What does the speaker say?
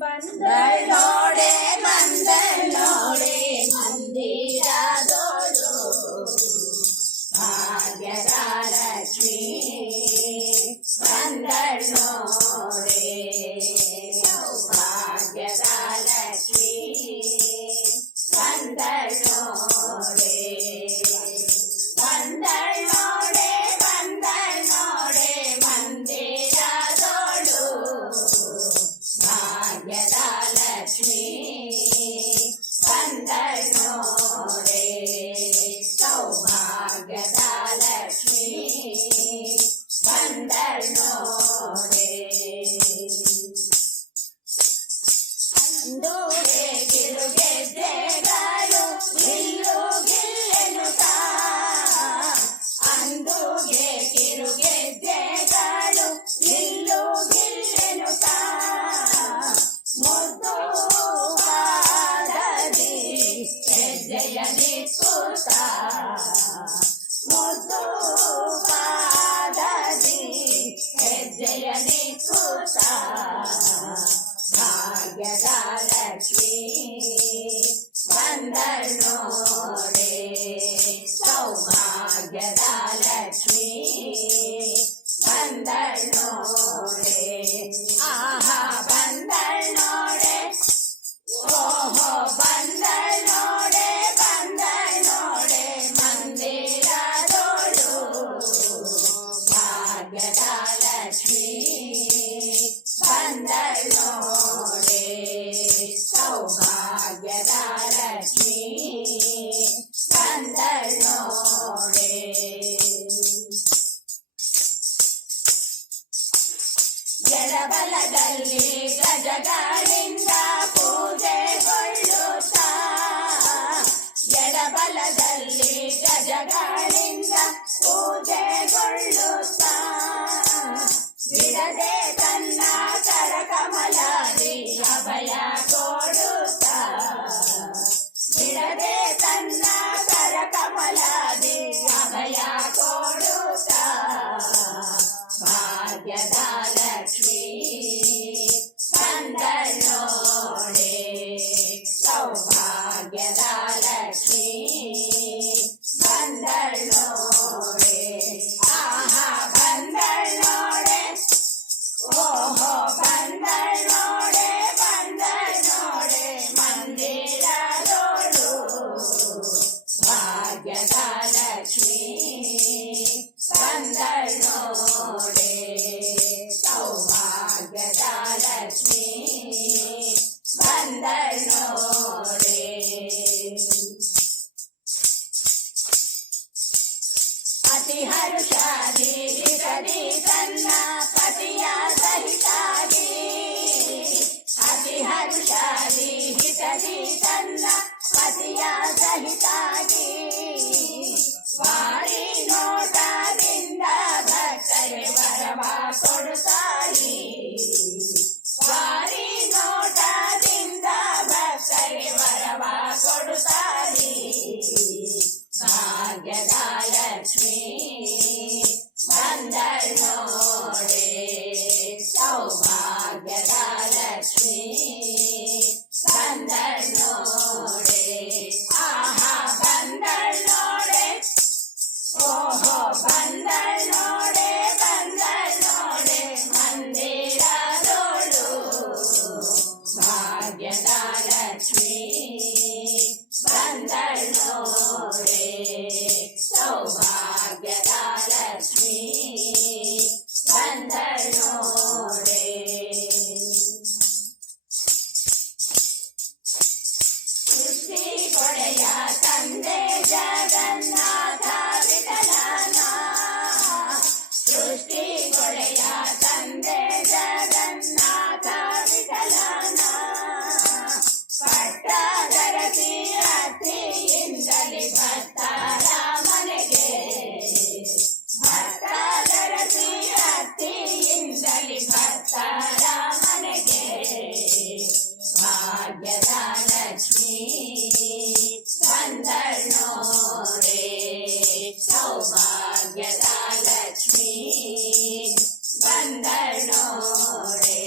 ಬಂದಳೋಡೆ ಬಂದಳೋಡೆ ಮಂದಿರದೋಳು ಭಾಗ್ಯದ ಲಕ್ಷ್ಮೀ ಬಂದಳೋಡೆ ಭಾಗ್ಯದ ಲಕ್ಷ್ಮೀ ಬಂದಳೋಡೆ ಬಂದಳೋಡೆ ಬಂದಳೋಡೆ ಮಂದಿರದೋಳು ಭಾಗ್ಯದ ಲಕ್ಷ್ಮೀ ಬಂದಳೋಡೆ ಸೌಭಾಗ್ಯದ ಲಕ್ಷ್ಮೀ ಬಂದಳೋಡೆ ಅಂದೂಗೆ ಕಿರುಗೆಜ್ಜೆಗಳು ಗಿಲ್ಲು ಗಿಲ್ಲೆನುತ ಅಂದೂಗೆ ಕಿರುಗೆಜ್ಜೆಗಳು ಗಿಲ್ಲು ಗಿಲ್ಲೆನುತ ಮುದ್ದು ಪಾದದಿ ಹೆಜ್ಜೆಯ ನಿಕ್ಕುತ್ತ ಮುದ್ದು ಪಾದದಿ ಹೆಜ್ಜೆಯ ನಿಕ್ಕುತ್ತ ಭಾಗ್ಯದ ಲಕ್ಷ್ಮೀ ಬಂದಳೋಡೆ ಸೌಭಾಗ್ಯದ ಲಕ್ಷ್ಮೀ ಬಂದಳೋಡೆ ಆಹಾ ಬಂದಳೋಡೆ ಓಹೋ ಬಂದಳೋಡೆ ಬಂದಳೋಡೆ ಮಂದಿರದೋಳು ಭಾಗ್ಯದ ಲಕ್ಷ್ಮೀ ಬಂದಳೋಡೆ ಸೌಭಾಗ್ಯದ ಲಕ್ಷ್ಮೀ ಬಂದಳೋಡೆ ಎಡಬಲದಲ್ಲಿ ಗಜಗಳಿಂದ ಪೂಜೆಗೊಳ್ಳುತ್ತಾ ಎಡಬಲದಲ್ಲಿ ಗಜಗಳಿಂದ ಪೂಜೆಗೊಳ್ಳುತ್ತಾ ಬಿಡದೆ ತನ್ನ ಕರಕಮಲದಿ ಅಭಯ ಕೊಡುತ್ತಾ ಬಿಡದೆ ತನ್ನ ಕರಕಮಲದಿ ಅಭಯ ಕೊಡುತ್ತಾ ಭಾಗ್ಯದ ಲಕ್ಷ್ಮೀ ಬಂದಳೋಡೆ ಸೌಭಾಗ್ಯದ ಲಕ್ಷ್ಮೀ ಬಂದಳೋಡೆ ಆಹಾ ಬಂದಳೋಡೆ ಓಹೋ ಬಂದಳೋಡೆ ಬಂದಳೋಡೆ ಮಂದಿರದೋಳು ಭಾಗ್ಯದ ಲಕ್ಷ್ಮೀ ಬಂದಳೋಡೆ ಸೌಭಾಗ್ಯದ ಲಕ್ಷ್ಮೀ ಬಂದಳೋಡೆ ಅತಿ ಹರುಷಾದಿ ಹಿತದಿ ತನ್ನ ಪತಿಯ ಸಹಿತಾಗಿ ಅತಿ ಹರುಷಾದಿ ಹಿತದಿ ತನ್ನ ಪತಿಯ ಸಹಿತಾಗಿ ವಾರಿ ನೋಟದಿಂದ ಭಕ್ತರೆ ವರವ ಕೊಡುತ್ತಾಯಿ ವಾರಿ ನೋಟದಿಂದ ಭಕ್ತರೆ ವರವ ಕೊಡುತ್ತಾಯಿ ಭಾಗ್ಯದ ಲಕ್ಷ್ಮೀ ಬಂದಳೋಡೆ ಸೌಭಾಗ್ಯದ ಲಕ್ಷ್ಮೀ ಬಂದಳೋಡೆ ಆಹಾ ಬಂದಳೋಡೆ ಓಹೋ ಬಂದಳೋಡೆ ಬಂದಳೋಡೆ ಮಂದಿರದೋಳು ಭಾಗ್ಯದ ಲಕ್ಷ್ಮೀ ಬಂದಳೋಡೆ ಸೌಭಾಗ್ಯದ ಲಕ್ಷ್ಮೀ ಬಂದಳೋಡೆ ಸೃಷ್ಟಿ ಕೊಡೆಯ ತಂದೆ ಜಗನ್ನಾಥ ವಿಠಲನ ಸೃಷ್ಟಿ ಕೊಡೆಯ ತಂದೆ ಜಗನ್ನಾಥ ವಿಠಲನ ಪಟ್ಟದರಸಿ ಹತ್ತಿಯಿಂದಲೇ ಭಕ್ತರ ಮನೆಗೆ ಭಕ್ತದರಸಿ ಹತ್ತಿಯಿಂದಲೇ ಭಕ್ತರ ಮನೆಗೆ ಭಾಗ್ಯದ ಲಕ್ಷ್ಮೀ ಬಂದಳೋಡೆ ಸೌಭಾಗ್ಯದ ಲಕ್ಷ್ಮೀ ಬಂದಳೋಡೆ